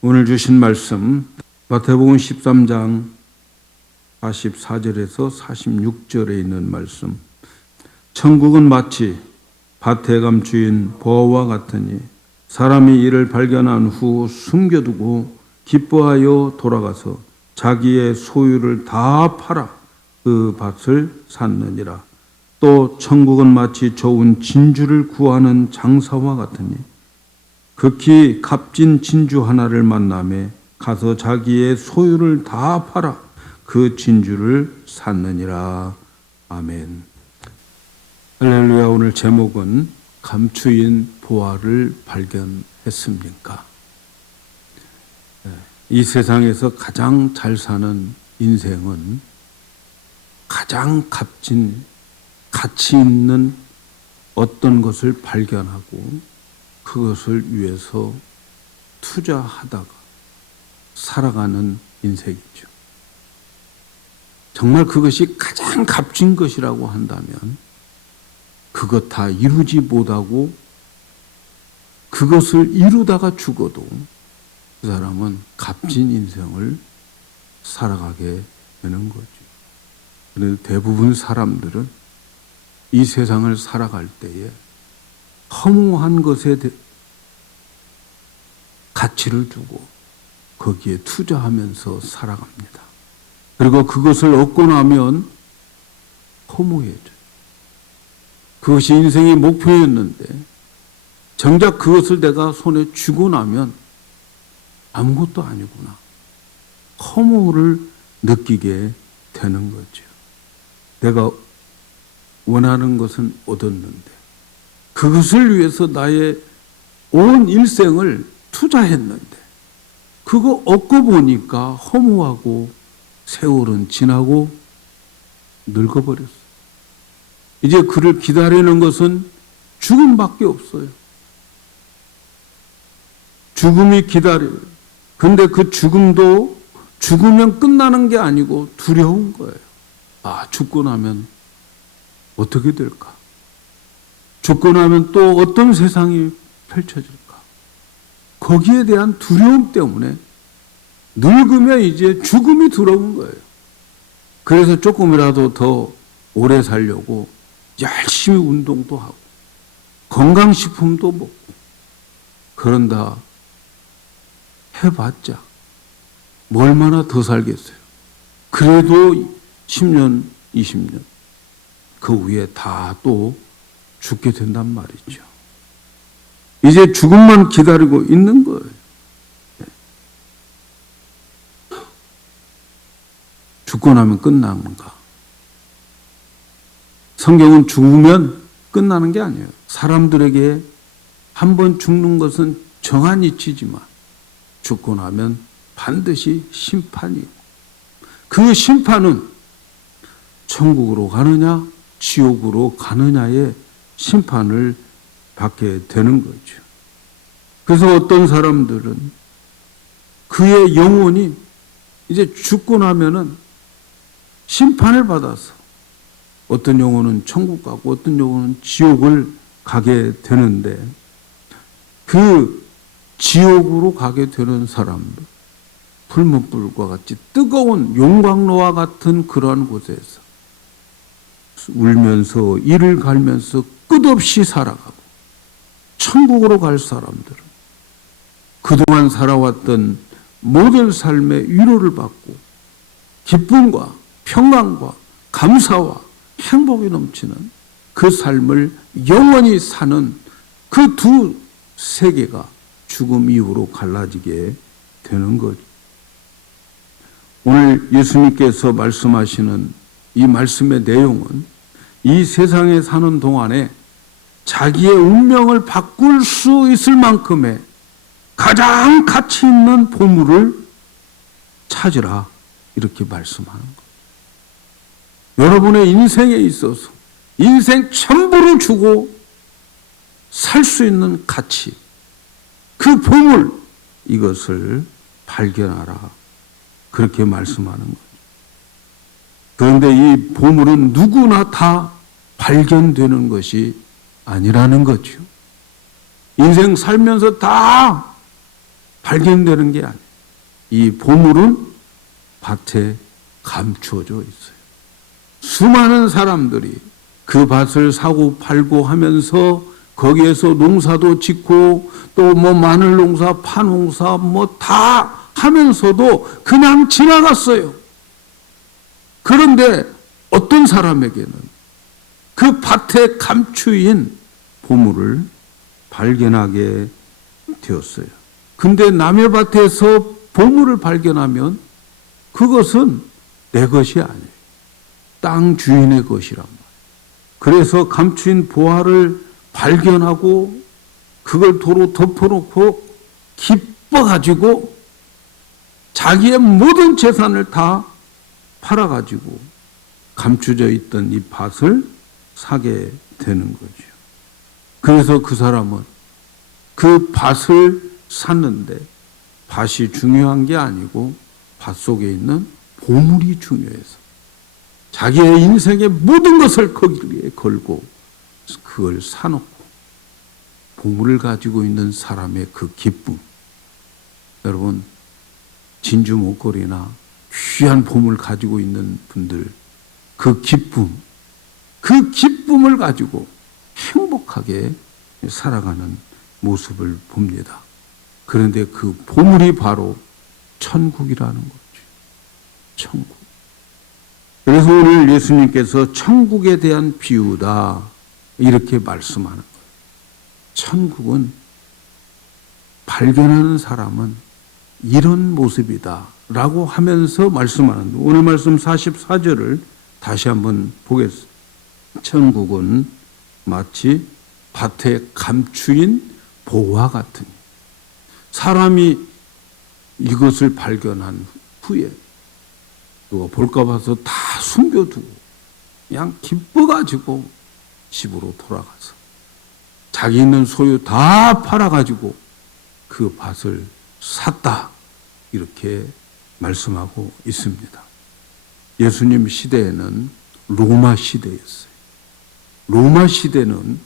오늘 주신 말씀 마태복음 13장 44절에서 46절에 있는 말씀. 천국은 마치 밭에 감 주인 보아와 같으니 사람이 이를 발견한 후 숨겨두고 기뻐하여 돌아가서 자기의 소유를 다 팔아 그 밭을 샀느니라. 또 천국은 마치 좋은 진주를 구하는 장사와 같으니 극히 값진 진주 하나를 만나매 가서 자기의 소유를 다 팔아 그 진주를 샀느니라. 아멘. 할렐루야. 오늘 제목은 감추인 보화를 발견했습니까? 이 세상에서 가장 잘 사는 인생은 가장 값진 가치 있는 어떤 것을 발견하고 그것을 위해서 투자하다가 살아가는 인생이죠. 정말 그것이 가장 값진 것이라고 한다면 그것 다 이루지 못하고 그것을 이루다가 죽어도 그 사람은 값진 인생을 살아가게 되는 거죠. 그런데 대부분 사람들은 이 세상을 살아갈 때에 허무한 것에 가치를 두고 거기에 투자하면서 살아갑니다. 그리고 그것을 얻고 나면 허무해져요. 그것이 인생의 목표였는데 정작 그것을 내가 손에 쥐고 나면 아무것도 아니구나. 허무를 느끼게 되는 거죠. 내가 원하는 것은 얻었는데 그것을 위해서 나의 온 일생을 투자했는데 그거 얻고 보니까 허무하고 세월은 지나고 늙어버렸어요. 이제 그를 기다리는 것은 죽음밖에 없어요. 죽음이 기다려요. 근데 그 죽음도 죽으면 끝나는 게 아니고 두려운 거예요. 아, 죽고 나면 어떻게 될까? 죽고 나면 또 어떤 세상이 펼쳐질까? 거기에 대한 두려움 때문에 늙으면 이제 죽음이 두려운 거예요. 그래서 조금이라도 더 오래 살려고 열심히 운동도 하고 건강식품도 먹고 그런다 해봤자 뭐 얼마나 더 살겠어요. 그래도 10년, 20년 그 위에 다 또 죽게 된단 말이죠. 이제 죽음만 기다리고 있는 거예요. 죽고 나면 끝나는가? 성경은 죽으면 끝나는 게 아니에요. 사람들에게 한 번 죽는 것은 정한 이치지만 죽고 나면 반드시 심판이 있고 그 심판은 천국으로 가느냐 지옥으로 가느냐의 심판을 받게 되는 거죠. 그래서 어떤 사람들은 그의 영혼이 이제 죽고 나면은 심판을 받아서 어떤 영혼은 천국 가고 어떤 영혼은 지옥을 가게 되는데 그 지옥으로 가게 되는 사람들 불문불과 같이 뜨거운 용광로와 같은 그러한 곳에서 울면서 이를 갈면서 끝없이 살아가고 천국으로 갈 사람들은 그동안 살아왔던 모든 삶의 위로를 받고 기쁨과 평강과 감사와 행복이 넘치는 그 삶을 영원히 사는 그 두 세계가 죽음 이후로 갈라지게 되는 거죠. 오늘 예수님께서 말씀하시는 이 말씀의 내용은 이 세상에 사는 동안에 자기의 운명을 바꿀 수 있을 만큼의 가장 가치 있는 보물을 찾으라 이렇게 말씀하는 거예요. 여러분의 인생에 있어서 인생 전부를 주고 살 수 있는 가치 그 보물 이것을 발견하라 그렇게 말씀하는 거예요. 그런데 이 보물은 누구나 다 발견되는 것이 아니라는 거죠. 인생 살면서 다 발견되는 게 아니에요. 이 보물은 밭에 감추어져 있어요. 수많은 사람들이 그 밭을 사고 팔고 하면서 거기에서 농사도 짓고 또 뭐 마늘 농사, 파 농사 뭐 다 하면서도 그냥 지나갔어요. 그런데 어떤 사람에게는 그 밭에 감추인 보물을 발견하게 되었어요. 근데 남의 밭에서 보물을 발견하면 그것은 내 것이 아니에요. 땅 주인의 것이란 말이에요. 그래서 감추인 보화를 발견하고 그걸 도로 덮어놓고 기뻐가지고 자기의 모든 재산을 다 팔아가지고 감추져 있던 이 밭을 사게 되는 거죠. 그래서 그 사람은 그 밭을 샀는데 밭이 중요한 게 아니고 밭 속에 있는 보물이 중요해서 자기의 인생의 모든 것을 거기에 걸고 그걸 사놓고 보물을 가지고 있는 사람의 그 기쁨. 여러분, 진주 목걸이나 귀한 보물 가지고 있는 분들 그 기쁨을 가지고 행복하게 살아가는 모습을 봅니다. 그런데 그 보물이 바로 천국이라는 거죠. 천국. 그래서 오늘 예수님께서 천국에 대한 비유다 이렇게 말씀하는 거예요. 천국은 발견하는 사람은 이런 모습이다 라고 하면서 말씀하는 거예요. 오늘 말씀 44절을 다시 한번 보겠습니다. 천국은 마치 밭에 감추인 보화 같으니 사람이 이것을 발견한 후에 누가 볼까 봐서 다 숨겨두고 그냥 기뻐가지고 집으로 돌아가서 자기 있는 소유 다 팔아가지고 그 밭을 샀다 이렇게 말씀하고 있습니다. 예수님 시대에는 로마 시대였어요. 로마 시대는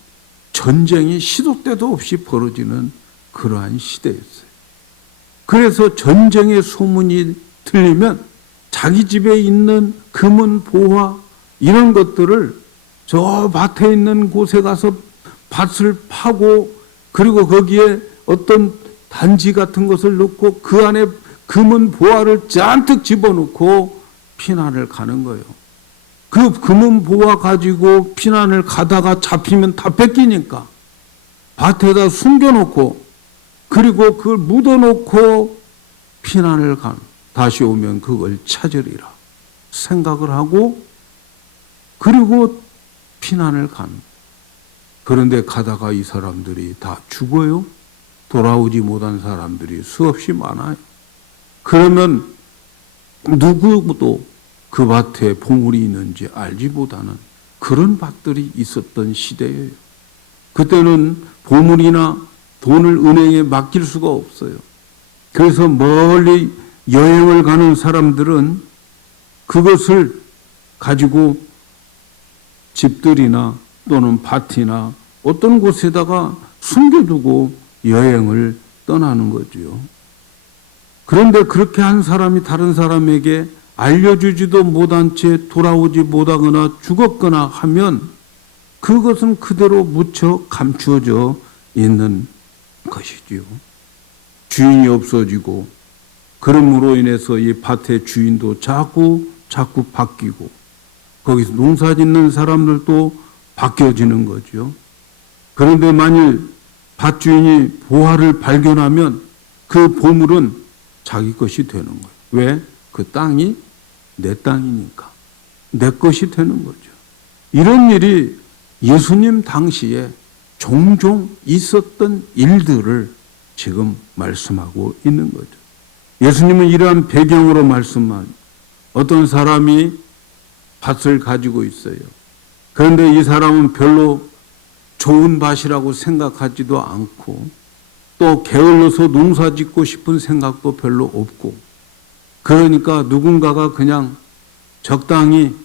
전쟁이 시도 때도 없이 벌어지는 그러한 시대였어요. 그래서 전쟁의 소문이 들리면 자기 집에 있는 금은 보화 이런 것들을 저 밭에 있는 곳에 가서 밭을 파고 그리고 거기에 어떤 단지 같은 것을 넣고 그 안에 금은 보화를 잔뜩 집어넣고 피난을 가는 거예요. 그 금은 보화 가지고 피난을 가다가 잡히면 다 뺏기니까 밭에다 숨겨놓고 그리고 그걸 묻어놓고 피난을 간 다시 오면 그걸 찾으리라 생각을 하고 그리고 피난을 간. 그런데 가다가 이 사람들이 다 죽어요. 돌아오지 못한 사람들이 수없이 많아요. 그러면 누구도 그 밭에 보물이 있는지 알지보다는 그런 밭들이 있었던 시대예요. 그때는 보물이나 돈을 은행에 맡길 수가 없어요. 그래서 멀리 여행을 가는 사람들은 그것을 가지고 집들이나 또는 밭이나 어떤 곳에다가 숨겨두고 여행을 떠나는 거죠. 그런데 그렇게 한 사람이 다른 사람에게 알려주지도 못한 채 돌아오지 못하거나 죽었거나 하면 그것은 그대로 묻혀 감추어져 있는 것이지요. 주인이 없어지고 그럼으로 인해서 이 밭의 주인도 자꾸 바뀌고 거기서 농사 짓는 사람들도 바뀌어지는 거죠. 그런데 만일 밭주인이 보화를 발견하면 그 보물은 자기 것이 되는 거예요. 왜? 그 땅이 내 땅이니까. 내 것이 되는 거죠. 이런 일이 예수님 당시에 종종 있었던 일들을 지금 말씀하고 있는 거죠. 예수님은 이러한 배경으로 말씀한 어떤 사람이 밭을 가지고 있어요. 그런데 이 사람은 별로 좋은 밭이라고 생각하지도 않고 또 게을러서 농사 짓고 싶은 생각도 별로 없고 그러니까 누군가가 그냥 적당히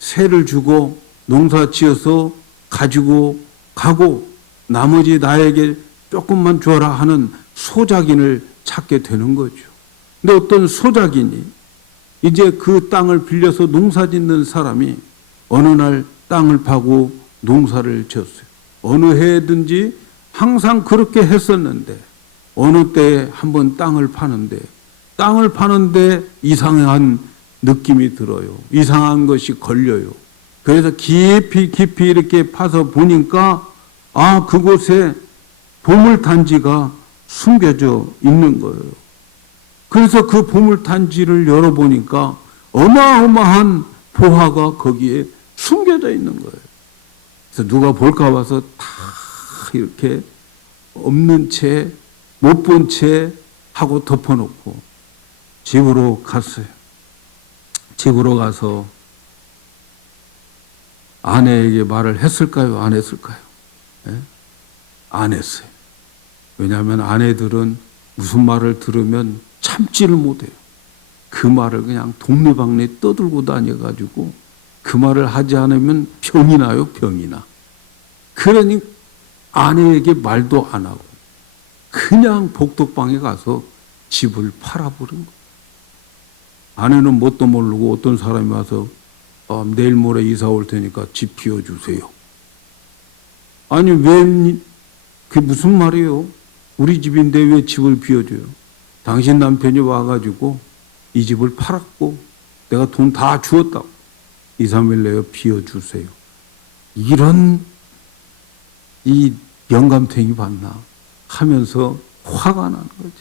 세를 주고 농사 지어서 가지고 가고 나머지 나에게 조금만 줘라 하는 소작인을 찾게 되는 거죠. 근데 어떤 소작인이 이제 그 땅을 빌려서 농사 짓는 사람이 어느 날 땅을 파고 농사를 지었어요. 어느 해든지 항상 그렇게 했었는데 어느 때에 한번 땅을 파는데 이상한 느낌이 들어요. 이상한 것이 걸려요. 그래서 깊이 이렇게 파서 보니까 그곳에 보물단지가 숨겨져 있는 거예요. 그래서 그 보물단지를 열어보니까 어마어마한 보화가 거기에 숨겨져 있는 거예요. 그래서 누가 볼까 봐서 다 이렇게 없는 채, 못 본 채 하고 덮어놓고 집으로 갔어요. 집으로 가서 아내에게 말을 했을까요? 안 했을까요? 네? 안 했어요. 왜냐하면 아내들은 무슨 말을 들으면 참지를 못해요. 그 말을 그냥 동네방네 떠들고 다녀가지고 그 말을 하지 않으면 병이 나요, 병이 나. 그러니 아내에게 말도 안 하고 그냥 복덕방에 가서 집을 팔아버린 거예요. 아내는 뭣도 모르고 어떤 사람이 와서 내일 모레 이사 올 테니까 집 비워주세요. 아니 그게 무슨 말이에요? 우리 집인데 왜 집을 비워줘요? 당신 남편이 와가지고 이 집을 팔았고 내가 돈 다 주었다고 2, 3일 내에 비워주세요. 이런 이 영감탱이 봤나 하면서 화가 나는 거지.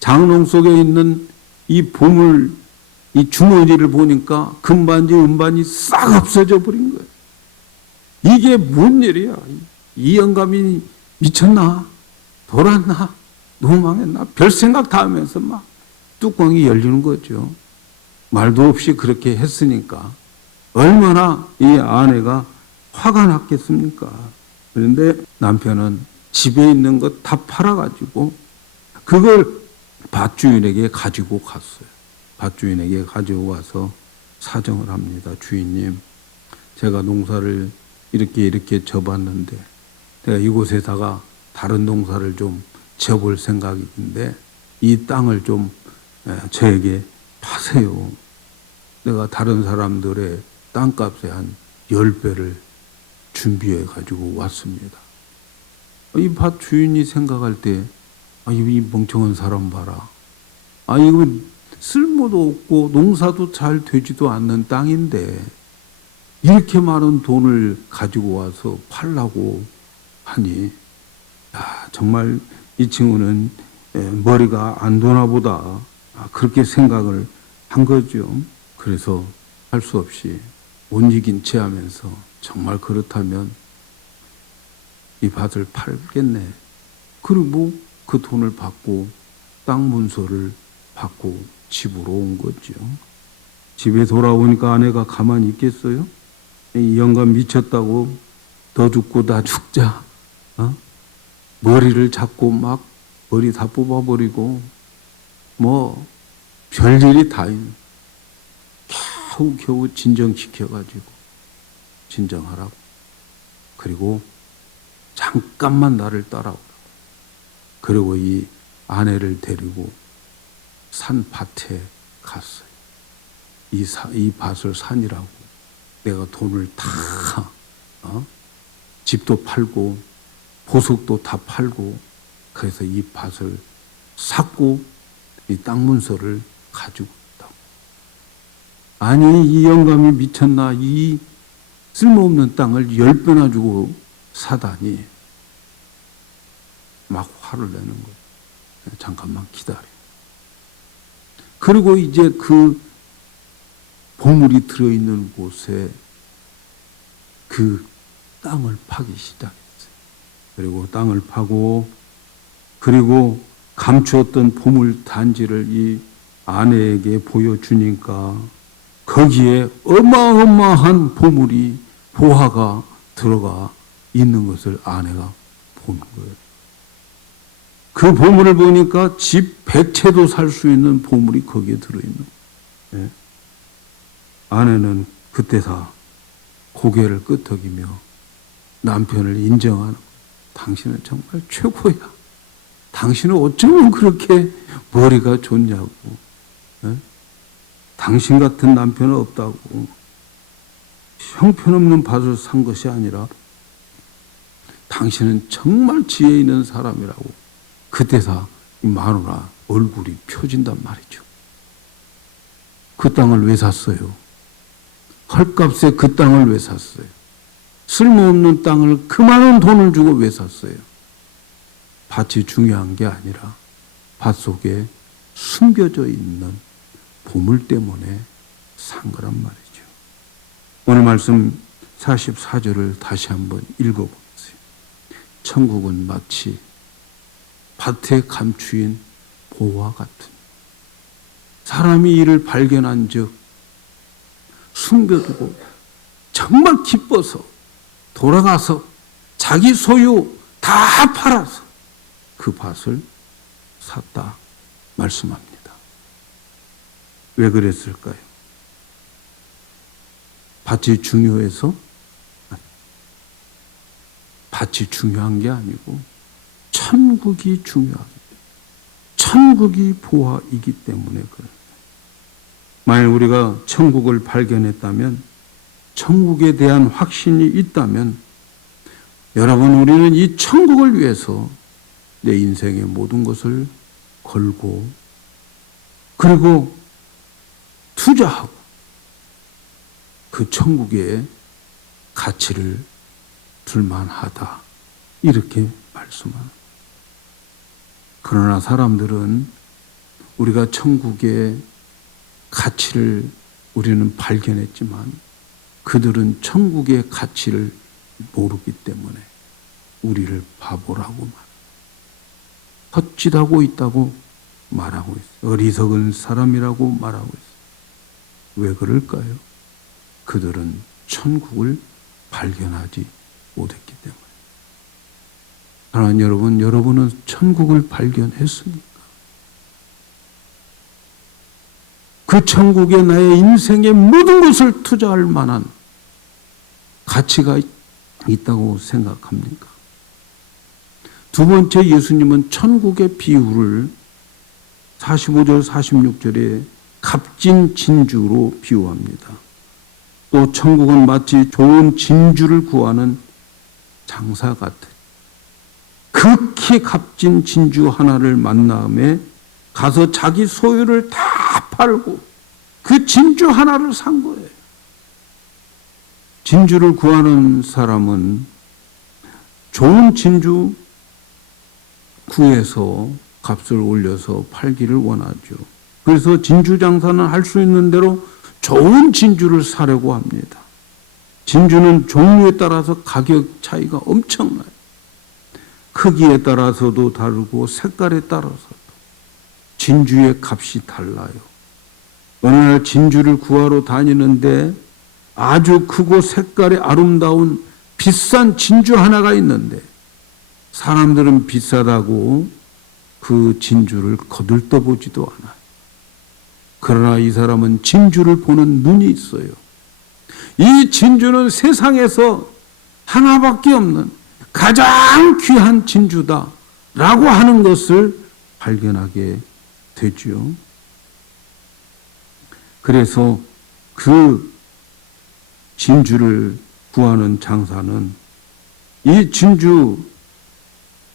장롱 속에 있는 이 보물, 이 주머니를 보니까 금반지, 은반지 싹 없어져 버린 거예요. 이게 뭔 일이야? 이 영감이 미쳤나? 돌았나? 노망했나? 별 생각 다 하면서 막 뚜껑이 열리는 거죠. 말도 없이 그렇게 했으니까 얼마나 이 아내가 화가 났겠습니까? 그런데 남편은 집에 있는 것 다 팔아가지고 그걸 밭주인에게 가지고 갔어요. 밭주인에게 가지고 가서 사정을 합니다. 주인님, 제가 농사를 이렇게 져봤는데 내가 이곳에다가 다른 농사를 좀 지어볼 생각인데 이 땅을 좀 저에게 파세요. 내가 다른 사람들의 땅값의 한 10배를 준비해 가지고 왔습니다. 이 밭 주인이 생각할 때 이 멍청한 사람 봐라. 이거 쓸모도 없고 농사도 잘 되지도 않는 땅인데 이렇게 많은 돈을 가지고 와서 팔라고 하니 정말 이 친구는 머리가 안 도나 보다 그렇게 생각을 한 거죠. 그래서 할 수 없이 못 이긴 채 하면서 정말 그렇다면 이 밭을 팔겠네. 그리고 그 돈을 받고 땅 문서를 받고 집으로 온 거죠. 집에 돌아오니까 아내가 가만히 있겠어요? 이 영감 미쳤다고 더 죽고 다 죽자. 머리를 잡고 막 머리 다 뽑아버리고 뭐 별일이 다 있는. 겨우 진정시켜가지고 진정하라고. 그리고 잠깐만 나를 따라오라. 그리고 이 아내를 데리고 산 밭에 갔어요. 이 밭을 산이라고 내가 돈을 다 집도 팔고 보석도 다 팔고 그래서 이 밭을 샀고 이 땅 문서를 가지고 있다고. 아니 이 영감이 미쳤나? 이 쓸모없는 땅을 10배나 주고 사다니 막 화를 내는 거예요. 잠깐만 기다려. 그리고 이제 그 보물이 들어있는 곳에 그 땅을 파기 시작했어요. 그리고 땅을 파고 그리고 감추었던 보물 단지를 이 아내에게 보여주니까 거기에 어마어마한 보물이 보화가 들어가 있는 것을 아내가 보는 거예요. 그 보물을 보니까 집 100채도 살 수 있는 보물이 거기에 들어있는 거예요. 아내는 그때서 고개를 끄덕이며 남편을 인정하는 거예요. 당신은 정말 최고야. 다 당신은 어쩌면 그렇게 머리가 좋냐고. 에? 당신 같은 남편은 없다고. 형편없는 밭을 산 것이 아니라 당신은 정말 지혜 있는 사람이라고. 그때서 이 마누라 얼굴이 펴진단 말이죠. 그 땅을 왜 샀어요? 헐값에 그 땅을 왜 샀어요? 쓸모없는 땅을 그 많은 돈을 주고 왜 샀어요? 밭이 중요한 게 아니라 밭 속에 숨겨져 있는 보물 때문에 산 거란 말이죠. 오늘 말씀 44절을 다시 한번 읽어보세요. 천국은 마치 밭에 감추인 보화 같은, 사람이 이를 발견한 즉 숨겨두고 정말 기뻐서 돌아가서 자기 소유 다 팔아서 그 밭을 샀다 말씀합니다. 왜 그랬을까요? 밭이 중요해서? 밭이 중요한 게 아니고 천국이 중요하기 때문에, 천국이 보화이기 때문에 그래요. 만약 우리가 천국을 발견했다면, 천국에 대한 확신이 있다면, 여러분, 우리는 이 천국을 위해서 내 인생의 모든 것을 걸고, 그리고 투자하고, 그 천국의 가치를 둘만하다. 이렇게 말씀합니다. 그러나 사람들은 우리가 천국의 가치를 우리는 발견했지만 그들은 천국의 가치를 모르기 때문에 우리를 바보라고 말합니다. 헛짓하고 있다고 말하고 있어요. 어리석은 사람이라고 말하고 있어요. 왜 그럴까요? 그들은 천국을 발견하지 못했기 때문에. 사랑하는 여러분, 여러분은 천국을 발견했습니까? 그 천국에 나의 인생의 모든 것을 투자할 만한 가치가 있다고 생각합니까? 두 번째, 예수님은 천국의 비유를 45절, 46절에 값진 진주로 비유합니다. 또 천국은 마치 좋은 진주를 구하는 장사 같은, 극히 값진 진주 하나를 만남에 가서 자기 소유를 다 팔고 그 진주 하나를 산 거예요. 진주를 구하는 사람은 좋은 진주 구해서 값을 올려서 팔기를 원하죠. 그래서 진주 장사는 할 수 있는 대로 좋은 진주를 사려고 합니다. 진주는 종류에 따라서 가격 차이가 엄청나요. 크기에 따라서도 다르고 색깔에 따라서도 진주의 값이 달라요. 어느 날 진주를 구하러 다니는데 아주 크고 색깔이 아름다운 비싼 진주 하나가 있는데 사람들은 비싸다고 그 진주를 거들떠보지도 않아요. 그러나 이 사람은 진주를 보는 눈이 있어요. 이 진주는 세상에서 하나밖에 없는 가장 귀한 진주다라고 하는 것을 발견하게 되죠. 그래서 그 진주를 구하는 장사는 이 진주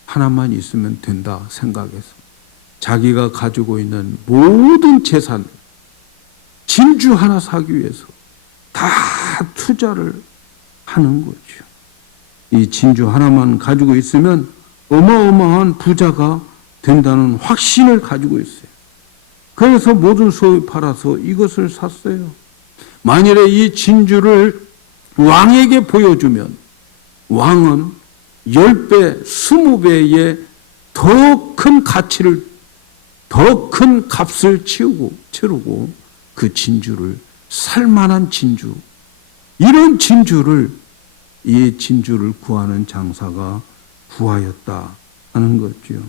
하나만 있으면 된다 생각해서 자기가 가지고 있는 모든 재산, 진주 하나 사기 위해서 다 투자를 하는 거죠. 이 진주 하나만 가지고 있으면 어마어마한 부자가 된다는 확신을 가지고 있어요. 그래서 모든 소유 팔아서 이것을 샀어요. 만일에 이 진주를 왕에게 보여주면 왕은 10배, 20배의 더 큰 가치를, 더 큰 값을 치르고 그 진주를 살만한 진주, 이런 진주를, 이 진주를 구하는 장사가 구하였다 하는 거죠.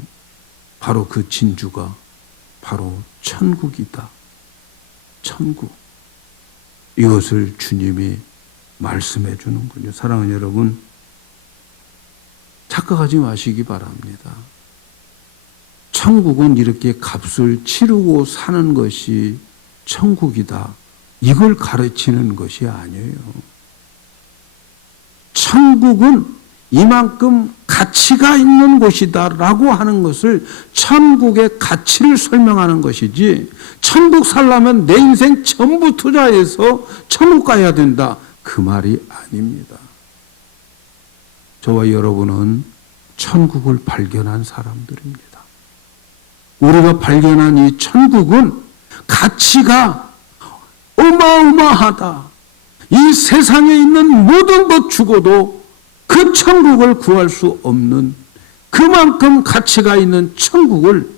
바로 그 진주가 바로 천국이다. 천국. 이것을 주님이 말씀해 주는군요. 사랑하는 여러분, 착각하지 마시기 바랍니다. 천국은 이렇게 값을 치르고 사는 것이 천국이다. 이걸 가르치는 것이 아니에요. 천국은 이만큼 가치가 있는 곳이다라고 하는 것을 천국의 가치를 설명하는 것이지, 천국 살려면 내 인생 전부 투자해서 천국 가야 된다, 그 말이 아닙니다. 저와 여러분은 천국을 발견한 사람들입니다. 우리가 발견한 이 천국은 가치가 어마어마하다. 이 세상에 있는 모든 것 주고도 그 천국을 구할 수 없는, 그만큼 가치가 있는 천국을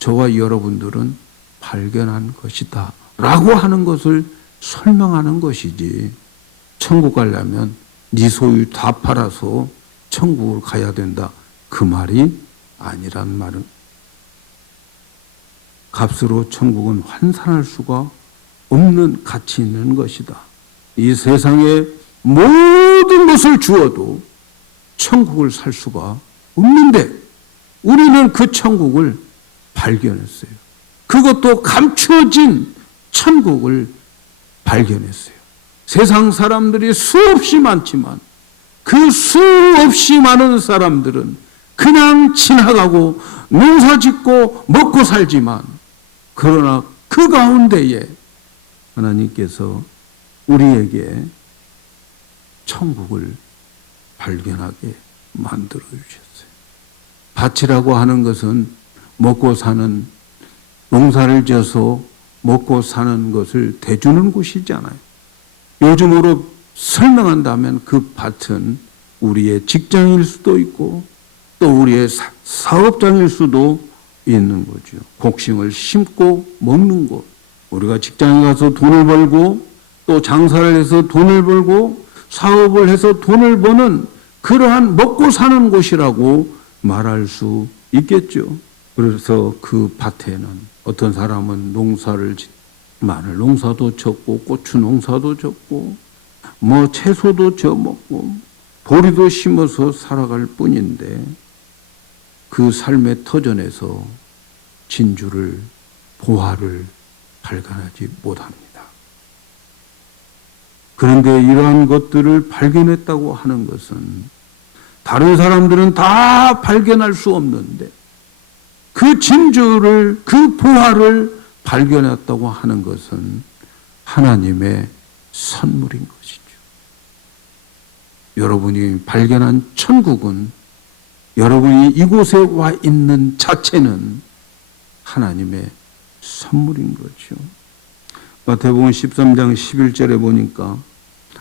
저와 여러분들은 발견한 것이다 라고 하는 것을 설명하는 것이지, 천국 가려면 네 소유 다 팔아서 천국을 가야 된다, 그 말이 아니란 말은, 값으로 천국은 환산할 수가 없는 가치 있는 것이다. 이 세상에 모든 것을 주어도 천국을 살 수가 없는데 우리는 그 천국을 발견했어요. 그것도 감추어진 천국을 발견했어요. 세상 사람들이 수없이 많지만 그 수없이 많은 사람들은 그냥 지나가고 농사 짓고 먹고 살지만, 그러나 그 가운데에 하나님께서 우리에게 천국을 발견하게 만들어 주셨어요. 밭이라고 하는 것은 먹고 사는, 농사를 지어서 먹고 사는 것을 대주는 곳이잖아요. 요즘으로 설명한다면 그 밭은 우리의 직장일 수도 있고 또 우리의 사업장일 수도 있는 거죠. 곡식을 심고 먹는 곳. 우리가 직장에 가서 돈을 벌고 또 장사를 해서 돈을 벌고 사업을 해서 돈을 버는 그러한 먹고 사는 곳이라고 말할 수 있겠죠. 그래서 그 밭에는 어떤 사람은 마늘 농사도 졌고 고추 농사도 졌고 뭐 채소도 져먹고 보리도 심어서 살아갈 뿐인데, 그 삶의 터전에서 진주를, 보화를 발견하지 못합니다. 그런데 이러한 것들을 발견했다고 하는 것은 다른 사람들은 다 발견할 수 없는데 그 진주를, 그 보화를 발견했다고 하는 것은 하나님의 선물인 것이죠. 여러분이 발견한 천국은, 여러분이 이곳에 와 있는 자체는 하나님의 선물인 거죠. 마태복음 13장 11절에 보니까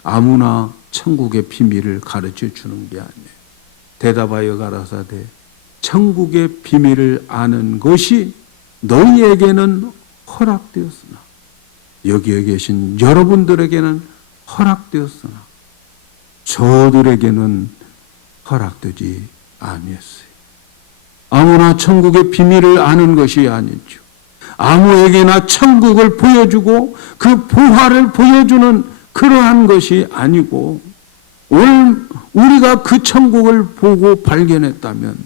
아무나 천국의 비밀을 가르쳐 주는 게 아니에요. 대답하여 가라사대 천국의 비밀을 아는 것이 너희에게는 허락되었으나, 여기에 계신 여러분들에게는 허락되었으나 저들에게는 허락되지 아니었어요. 아무나 천국의 비밀을 아는 것이 아니죠. 아무에게나 천국을 보여주고 그 보화를 보여주는 그러한 것이 아니고, 오늘 우리가 그 천국을 보고 발견했다면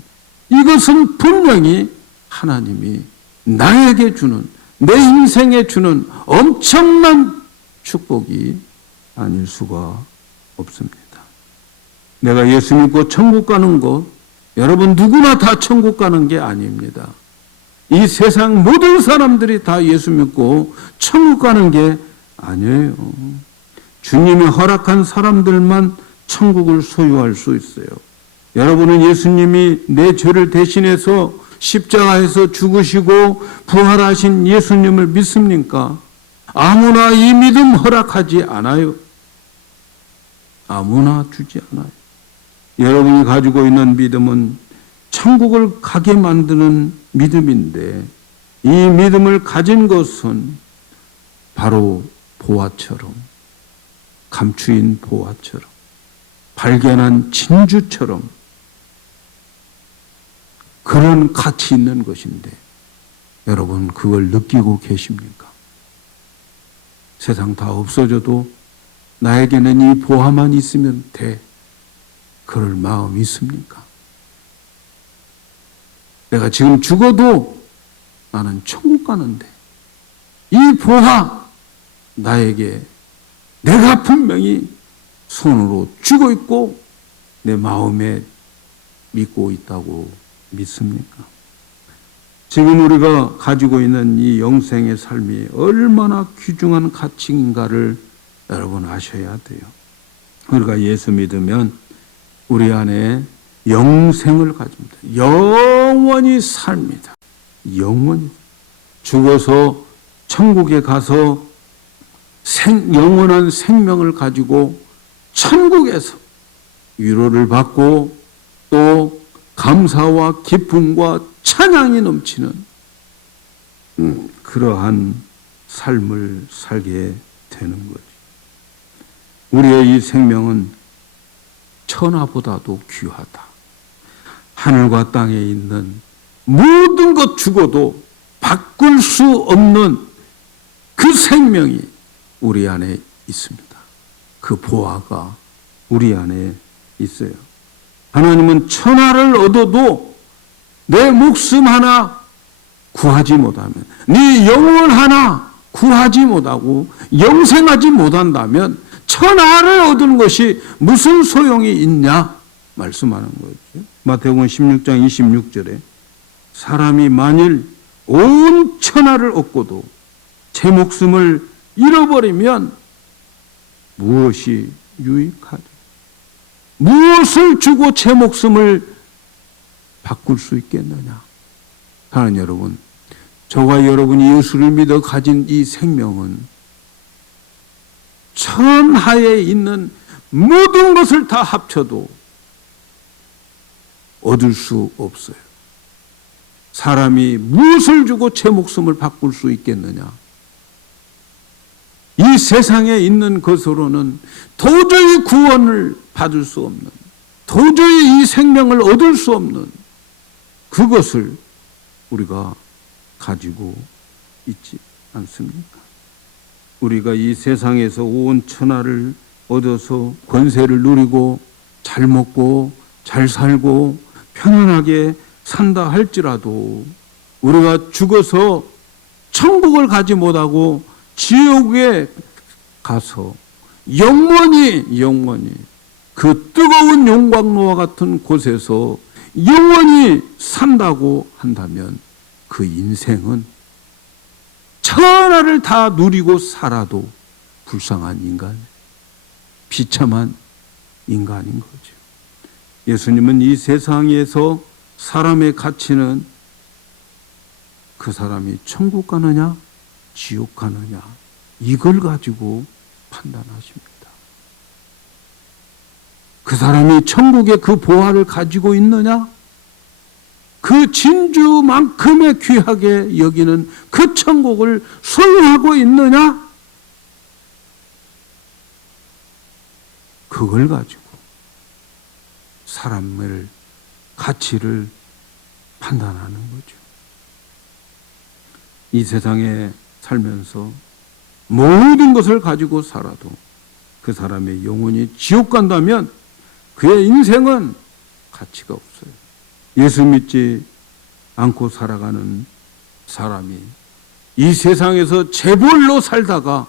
이것은 분명히 하나님이 나에게 주는, 내 인생에 주는 엄청난 축복이 아닐 수가 없습니다. 내가 예수 믿고 천국 가는 것, 여러분 누구나 다 천국 가는 게 아닙니다. 이 세상 모든 사람들이 다 예수 믿고 천국 가는 게 아니에요. 주님이 허락한 사람들만 천국을 소유할 수 있어요. 여러분은 예수님이 내 죄를 대신해서 십자가에서 죽으시고 부활하신 예수님을 믿습니까? 아무나 이 믿음 허락하지 않아요. 아무나 주지 않아요. 여러분이 가지고 있는 믿음은 천국을 가게 만드는 믿음인데, 이 믿음을 가진 것은 바로 보화처럼, 감추인 보화처럼, 발견한 진주처럼 그런 가치 있는 것인데, 여러분 그걸 느끼고 계십니까? 세상 다 없어져도 나에게는 이 보화만 있으면 돼, 그럴 마음이 있습니까? 내가 지금 죽어도 나는 천국 가는데 이 보아 나에게 내가 분명히 손으로 쥐고 있고 내 마음에 믿고 있다고 믿습니까? 지금 우리가 가지고 있는 이 영생의 삶이 얼마나 귀중한 가치인가를 여러분 아셔야 돼요. 우리가 예수 믿으면 우리 안에 영생을 가집니다. 영원히 삽니다. 영원히. 죽어서 천국에 가서 영원한 생명을 가지고 천국에서 위로를 받고 또 감사와 기쁨과 찬양이 넘치는 그러한 삶을 살게 되는 거죠. 우리의 이 생명은 천하보다도 귀하다. 하늘과 땅에 있는 모든 것 죽어도 바꿀 수 없는 그 생명이 우리 안에 있습니다. 그 보화가 우리 안에 있어요. 하나님은 천하를 얻어도 내 목숨 하나 구하지 못하면, 네 영혼 하나 구하지 못하고 영생하지 못한다면 천하를 얻은 것이 무슨 소용이 있냐 말씀하는 거죠. 마태복음 16장 26절에 사람이 만일 온 천하를 얻고도 제 목숨을 잃어버리면 무엇이 유익하죠? 무엇을 주고 제 목숨을 바꿀 수 있겠느냐? 사랑하는 여러분, 저와 여러분이 예수를 믿어 가진 이 생명은 천하에 있는 모든 것을 다 합쳐도 얻을 수 없어요. 사람이 무엇을 주고 제 목숨을 바꿀 수 있겠느냐? 이 세상에 있는 것으로는 도저히 구원을 받을 수 없는, 도저히 이 생명을 얻을 수 없는 그것을 우리가 가지고 있지 않습니까? 우리가 이 세상에서 온 천하를 얻어서 권세를 누리고 잘 먹고 잘 살고 편안하게 산다 할지라도 우리가 죽어서 천국을 가지 못하고 지옥에 가서 영원히 그 뜨거운 용광로와 같은 곳에서 영원히 산다고 한다면 그 인생은 천하를 다 누리고 살아도 불쌍한 인간, 비참한 인간인 거죠. 예수님은 이 세상에서 사람의 가치는 그 사람이 천국 가느냐 지옥 가느냐 이걸 가지고 판단하십니다. 그 사람이 천국의 그 보화를 가지고 있느냐, 그 진주만큼의 귀하게 여기는 그 천국을 소유하고 있느냐, 그걸 가지고 사람의 가치를 판단하는 거죠. 이 세상에 살면서 모든 것을 가지고 살아도 그 사람의 영혼이 지옥 간다면 그의 인생은 가치가 없어요. 예수 믿지 않고 살아가는 사람이 이 세상에서 재벌로 살다가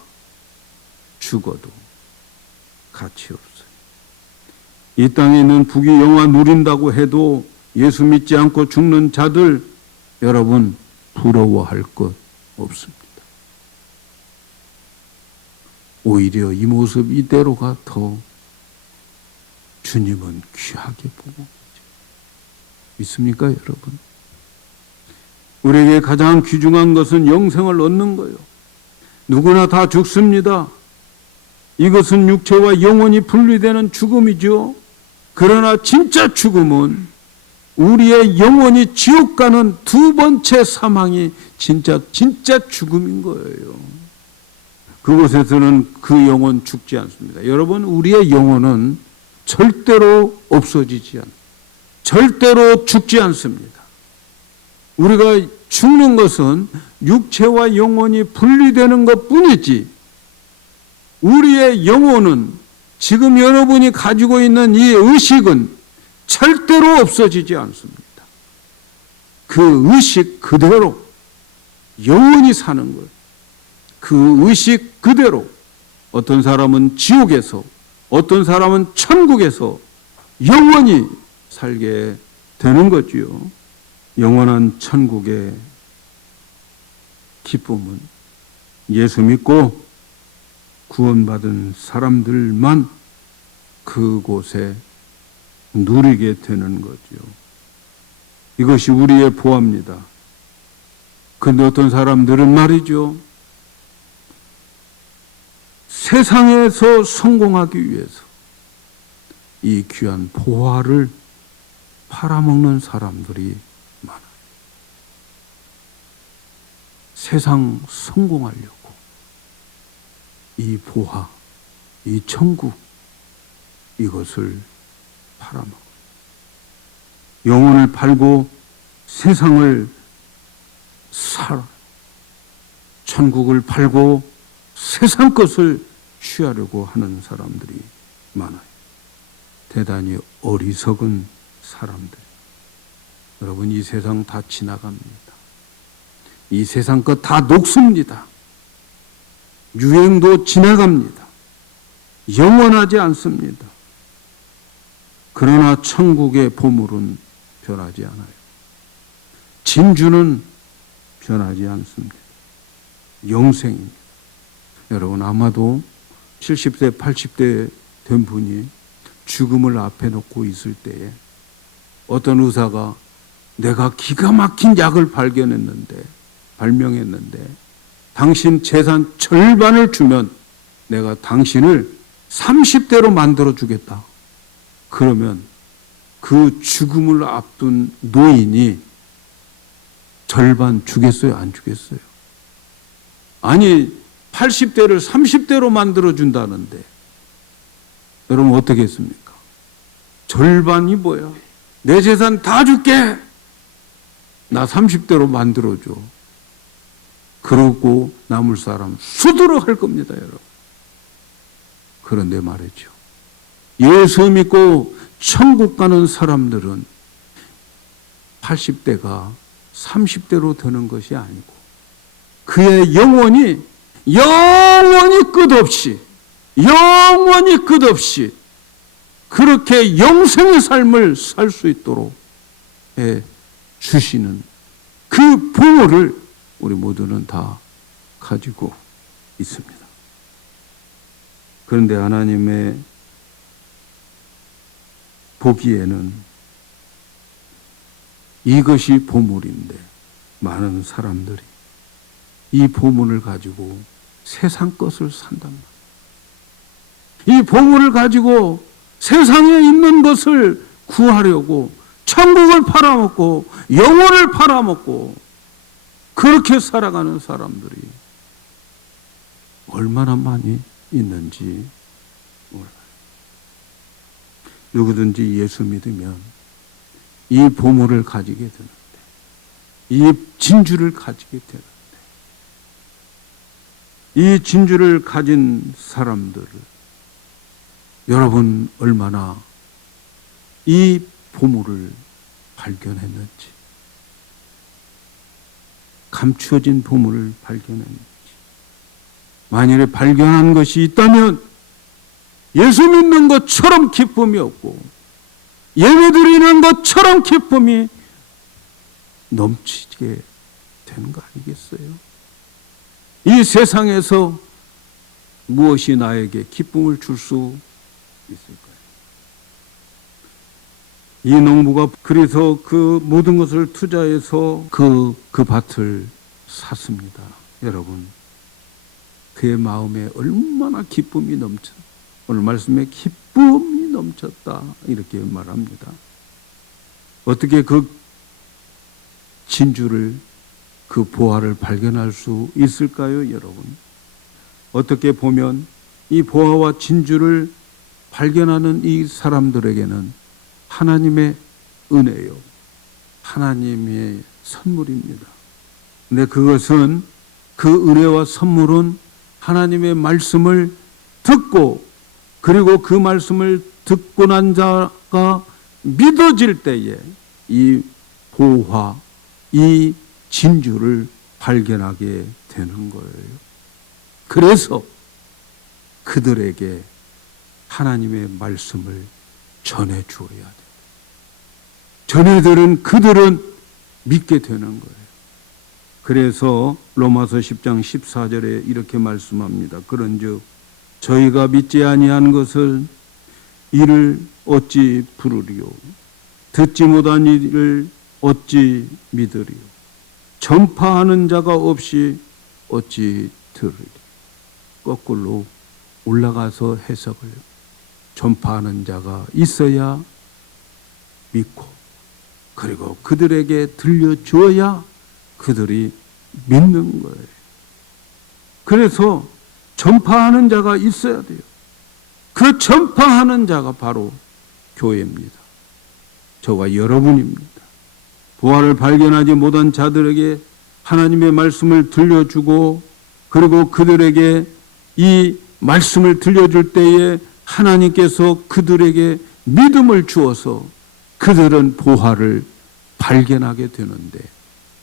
죽어도 가치 없어요. 이 땅에 있는 부귀 영화 누린다고 해도 예수 믿지 않고 죽는 자들 여러분 부러워할 것 없습니다. 오히려 이 모습 이대로가 더 주님은 귀하게 보고 있죠. 믿습니까 여러분? 우리에게 가장 귀중한 것은 영생을 얻는 거예요. 누구나 다 죽습니다. 이것은 육체와 영혼이 분리되는 죽음이죠. 그러나 진짜 죽음은 우리의 영혼이 지옥 가는 두 번째 사망이 진짜 죽음인 거예요. 그곳에서는 그 영혼 죽지 않습니다. 여러분, 우리의 영혼은 절대로 없어지지 않습니다. 절대로 죽지 않습니다. 우리가 죽는 것은 육체와 영혼이 분리되는 것뿐이지 우리의 영혼은 지금 여러분이 가지고 있는 이 의식은 절대로 없어지지 않습니다. 그 의식 그대로 영원히 사는 것. 그 의식 그대로 어떤 사람은 지옥에서, 어떤 사람은 천국에서 영원히 살게 되는 거지요. 영원한 천국의 기쁨은 예수 믿고 구원받은 사람들만 그곳에 누리게 되는 거죠. 이것이 우리의 보화입니다. 그런데 어떤 사람들은 말이죠, 세상에서 성공하기 위해서 이 귀한 보화를 팔아먹는 사람들이 많아요. 세상 성공하려고 이 보화, 이 천국, 이것을 팔아먹어요. 영혼을 팔고 세상을 살아, 천국을 팔고 세상 것을 취하려고 하는 사람들이 많아요. 대단히 어리석은 사람들. 여러분, 이 세상 다 지나갑니다. 이 세상 것 다 녹습니다. 유행도 지나갑니다. 영원하지 않습니다. 그러나 천국의 보물은 변하지 않아요. 진주는 변하지 않습니다. 영생입니다. 여러분, 아마도 70대, 80대 된 분이 죽음을 앞에 놓고 있을 때에 어떤 의사가 내가 기가 막힌 약을 발명했는데 당신 재산 절반을 주면 내가 당신을 30대로 만들어 주겠다. 그러면 그 죽음을 앞둔 노인이 절반 주겠어요? 안 주겠어요? 아니, 80대를 30대로 만들어 준다는데 여러분 어떻게 했습니까? 절반이 뭐야? 내 재산 다 줄게. 나 30대로 만들어줘. 그러고 남을 사람 수두룩 할 겁니다, 여러분. 그런데 말이죠, 예수 믿고 천국 가는 사람들은 80대가 30대로 되는 것이 아니고 그의 영혼이 끝없이 그렇게 영생의 삶을 살 수 있도록 해 주시는 그 보물을 우리 모두는 다 가지고 있습니다. 그런데 하나님의 보기에는 이것이 보물인데 많은 사람들이 이 보물을 가지고 세상 것을 산단 말이에요. 이 보물을 가지고 세상에 있는 것을 구하려고 천국을 팔아먹고 영혼을 팔아먹고 그렇게 살아가는 사람들이 얼마나 많이 있는지 몰라요. 누구든지 예수 믿으면 이 보물을 가지게 되는데, 이 진주를 가지게 되는데, 이 진주를 가진 사람들을 여러분 얼마나 이 보물을 발견했는지, 감추어진 보물을 발견했는지, 만일에 발견한 것이 있다면 예수 믿는 것처럼 기쁨이 없고 예배드리는 것처럼 기쁨이 넘치게 되는 거 아니겠어요? 이 세상에서 무엇이 나에게 기쁨을 줄 수 있을까요? 이 농부가 그래서 그 모든 것을 투자해서 그 밭을 샀습니다. 여러분, 그의 마음에 얼마나 기쁨이 넘쳤다. 오늘 말씀에 기쁨이 넘쳤다 이렇게 말합니다. 어떻게 그 진주를, 그 보화를 발견할 수 있을까요, 여러분? 어떻게 보면 이 보화와 진주를 발견하는 이 사람들에게는 하나님의 은혜요, 하나님의 선물입니다. 근데 그것은, 그 은혜와 선물은 하나님의 말씀을 듣고, 그리고 그 말씀을 듣고 난 자가 믿어질 때에 이 보화, 이 진주를 발견하게 되는 거예요. 그래서 그들에게 하나님의 말씀을 전해 주어야 돼요. 전해들은 그들은 믿게 되는 거예요. 그래서 로마서 10장 14절에 이렇게 말씀합니다. 그런즉 저희가 믿지 아니한 것을 이를 어찌 부르리요? 듣지 못한 이를 어찌 믿으리요? 전파하는 자가 없이 어찌 들으리? 거꾸로 올라가서 해석을 해요. 전파하는 자가 있어야 믿고, 그리고 그들에게 들려주어야 그들이 믿는 거예요. 그래서 전파하는 자가 있어야 돼요. 그 전파하는 자가 바로 교회입니다. 저와 여러분입니다. 부활을 발견하지 못한 자들에게 하나님의 말씀을 들려주고, 그리고 그들에게 이 말씀을 들려줄 때에 하나님께서 그들에게 믿음을 주어서 그들은 부활을 발견하게 되는데,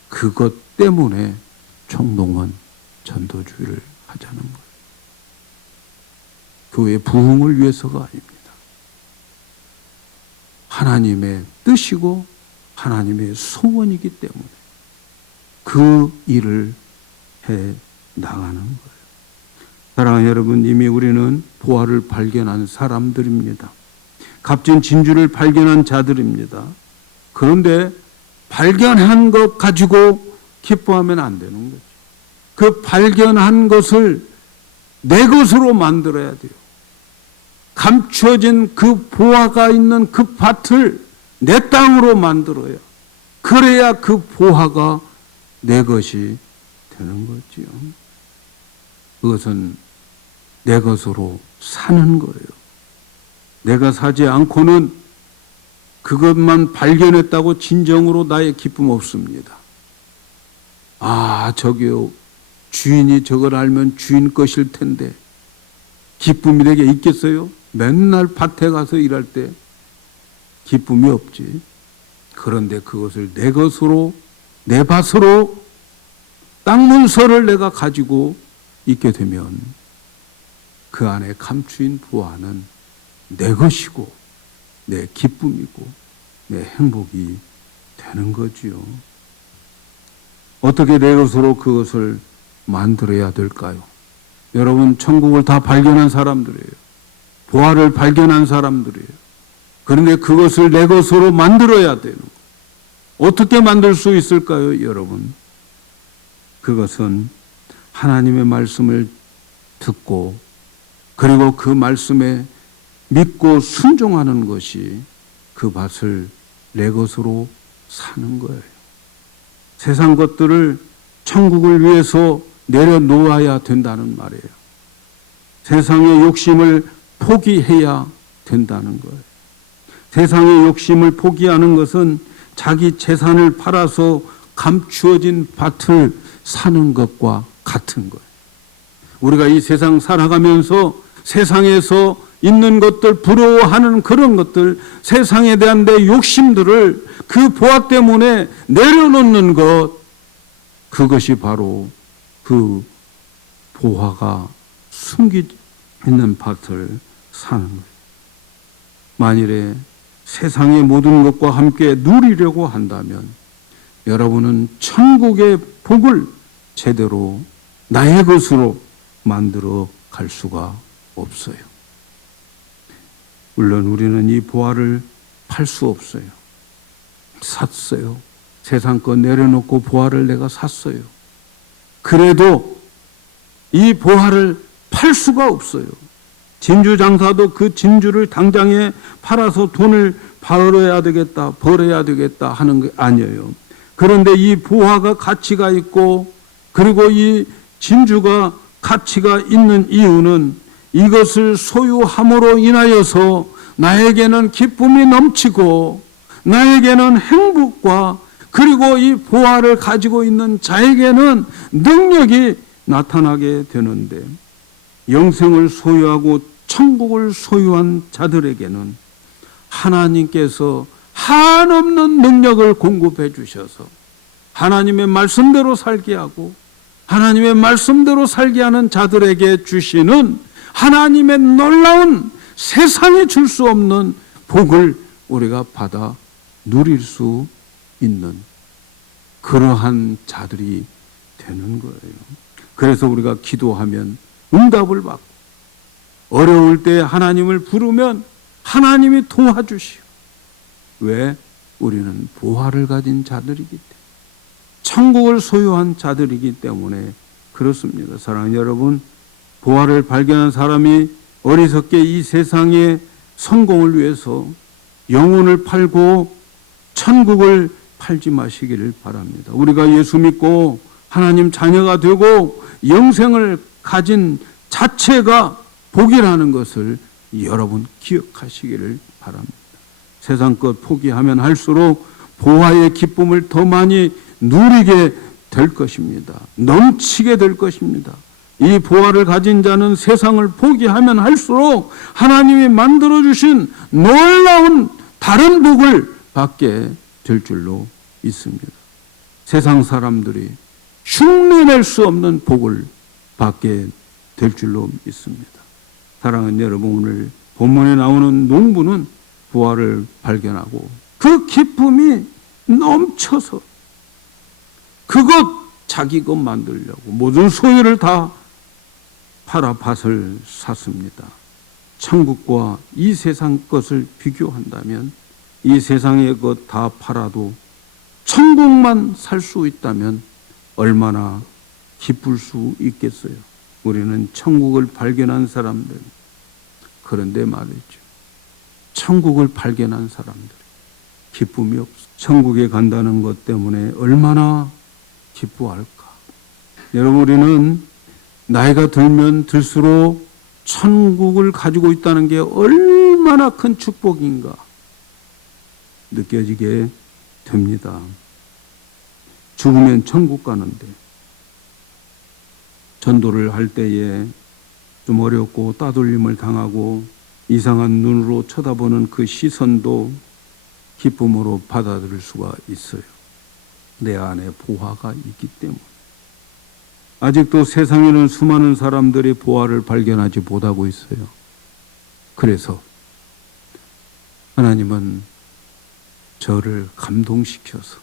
그것 때문에 총동원 전도주의를 하자는 거예요. 교회 부흥을 위해서가 아닙니다. 하나님의 뜻이고 하나님의 소원이기 때문에 그 일을 해 나가는 거예요. 사랑하는 여러분, 이미 우리는 부활을 발견한 사람들입니다. 값진 진주를 발견한 자들입니다. 그런데 발견한 것 가지고 기뻐하면 안 되는 거죠. 그 발견한 것을 내 것으로 만들어야 돼요. 감추어진 그 보화가 있는 그 밭을 내 땅으로 만들어야, 그래야 그 보화가 내 것이 되는 거지요. 그것은 내 것으로 사는 거예요. 내가 사지 않고는 그것만 발견했다고 진정으로 나의 기쁨 없습니다. 아, 저기요, 주인이 저걸 알면 주인 것일 텐데 기쁨이 내게 있겠어요? 맨날 밭에 가서 일할 때 기쁨이 없지. 그런데 그것을 내 것으로, 내 밭으로 땅 문서를 내가 가지고 있게 되면 그 안에 감추인 부와는 내 것이고 내 기쁨이고 내 행복이 되는 거지요. 어떻게 내 것으로 그것을 만들어야 될까요? 여러분, 천국을 다 발견한 사람들이에요. 부활을 발견한 사람들이에요. 그런데 그것을 내 것으로 만들어야 되는 거예요. 어떻게 만들 수 있을까요, 여러분? 그것은 하나님의 말씀을 듣고, 그리고 그 말씀에 믿고 순종하는 것이 그 밭을 내 것으로 사는 거예요. 세상 것들을 천국을 위해서 내려놓아야 된다는 말이에요. 세상의 욕심을 포기해야 된다는 거예요. 세상의 욕심을 포기하는 것은 자기 재산을 팔아서 감추어진 밭을 사는 것과 같은 거예요. 우리가 이 세상 살아가면서 세상에서 있는 것들, 부러워하는 그런 것들, 세상에 대한 내 욕심들을 그 보아 때문에 내려놓는 것, 그것이 바로 그 보화가 숨겨 있는 밭을 사는 거예요. 만일에 세상의 모든 것과 함께 누리려고 한다면 여러분은 천국의 복을 제대로 나의 것으로 만들어 갈 수가 없어요. 물론 우리는 이 보화를 팔 수 없어요. 샀어요. 세상 거 내려놓고 보화를 내가 샀어요. 그래도 이 보화를 팔 수가 없어요. 진주 장사도 그 진주를 당장에 팔아서 돈을 벌어야 되겠다 하는 게 아니에요. 그런데 이 보화가 가치가 있고, 그리고 이 진주가 가치가 있는 이유는 이것을 소유함으로 인하여서 나에게는 기쁨이 넘치고, 나에게는 행복과, 그리고 이 보화를 가지고 있는 자에게는 능력이 나타나게 되는데, 영생을 소유하고 천국을 소유한 자들에게는 하나님께서 한없는 능력을 공급해 주셔서 하나님의 말씀대로 살게 하고 하나님의 말씀대로 살게 하는 자들에게 주시는 하나님의 놀라운 세상에 줄 수 없는 복을 우리가 받아 누릴 수 있는 그러한 자들이 되는 거예요. 그래서 우리가 기도하면 응답을 받고 어려울 때 하나님을 부르면 하나님이 도와주시오. 왜? 우리는 보화를 가진 자들이기 때문에, 천국을 소유한 자들이기 때문에 그렇습니다. 사랑하는 여러분, 보화를 발견한 사람이 어리석게 이 세상의 성공을 위해서 영혼을 팔고 천국을 팔지 마시기를 바랍니다. 우리가 예수 믿고 하나님 자녀가 되고 영생을 가진 자체가 복이라는 것을 여러분 기억하시기를 바랍니다. 세상 것 포기하면 할수록 보화의 기쁨을 더 많이 누리게 될 것입니다. 넘치게 될 것입니다. 이 보화를 가진 자는 세상을 포기하면 할수록 하나님이 만들어주신 놀라운 다른 복을 받게 될 줄로 믿습니다. 세상 사람들이 흉내낼 수 없는 복을 받게 될 줄로 믿습니다. 사랑하는 여러분, 오늘 본문에 나오는 농부는 보화를 발견하고 그 기쁨이 넘쳐서 그것 자기 것 만들려고 모든 소유를 다 팔아 밭을 샀습니다. 천국과 이 세상 것을 비교한다면 이 세상의 것 다 팔아도 천국만 살 수 있다면 얼마나 기쁠 수 있겠어요. 우리는 천국을 발견한 사람들. 그런데 말이죠, 천국을 발견한 사람들 기쁨이 없어. 천국에 간다는 것 때문에 얼마나 기뻐할까. 여러분, 우리는 나이가 들면 들수록 천국을 가지고 있다는 게 얼마나 큰 축복인가 느껴지게 됩니다. 죽으면 천국 가는데 전도를 할 때에 좀 어렵고 따돌림을 당하고 이상한 눈으로 쳐다보는 그 시선도 기쁨으로 받아들일 수가 있어요. 내 안에 보화가 있기 때문에. 아직도 세상에는 수많은 사람들이 보화를 발견하지 못하고 있어요. 그래서 하나님은 저를 감동시켜서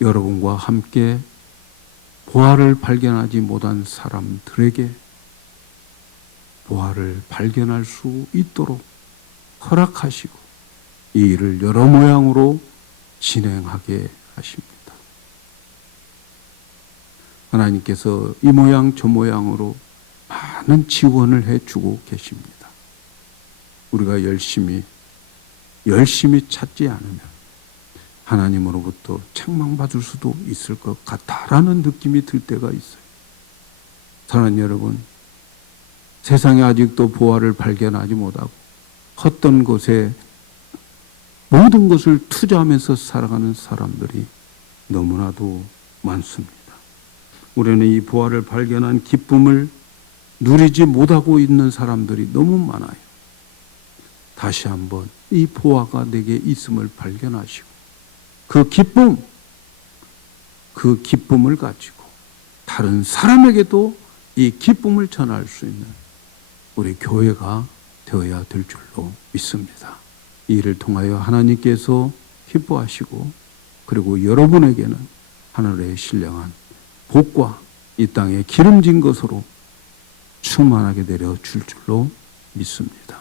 여러분과 함께 보화를 발견하지 못한 사람들에게 보화를 발견할 수 있도록 허락하시고 이 일을 여러 모양으로 진행하게 하십니다. 하나님께서 이 모양 저 모양으로 많은 지원을 해주고 계십니다. 우리가 열심히 찾지 않으면 하나님으로부터 책망받을 수도 있을 것 같다라는 느낌이 들 때가 있어요. 사랑하는 여러분, 세상에 아직도 보화를 발견하지 못하고 헛된 곳에 모든 것을 투자하면서 살아가는 사람들이 너무나도 많습니다. 우리는 이 보화를 발견한 기쁨을 누리지 못하고 있는 사람들이 너무 많아요. 다시 한번 이 보화가 내게 있음을 발견하시고 그 기쁨을 가지고 다른 사람에게도 이 기쁨을 전할 수 있는 우리 교회가 되어야 될 줄로 믿습니다. 이 일을 통하여 하나님께서 기뻐하시고 그리고 여러분에게는 하늘의 신령한 복과 이 땅에 기름진 것으로 충만하게 내려줄 줄로 믿습니다.